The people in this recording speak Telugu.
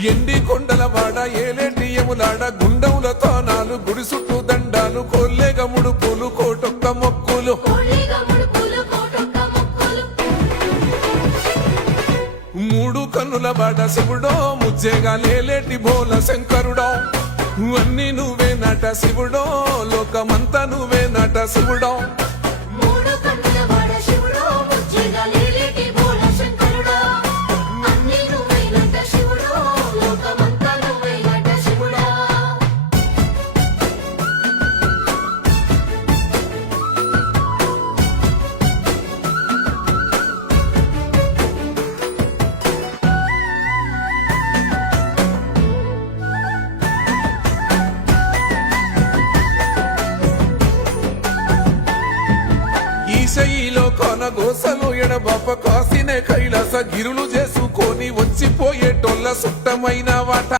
ఎండి కొండల వాడ ఏలేటి యములాడ గుండముల తానాలు గుడి చుట్టూ దండాలు కొల్లేగ ముడుపులు కోటొక్క మొక్కులు మూడు కన్నుల వాడ శివుడో ముజ్జేగా లేలేటి బోల శంకరుడో అన్ని నువ్వే నట శివుడో లోకమంతా నువ్వే నట శివుడో ఈశయిలో కొన గోసలు ఎడబాప కాసినే కైలాస గిరులు చేసుకొని వచ్చిపోయేటోళ్ళ సుట్టమైన వాట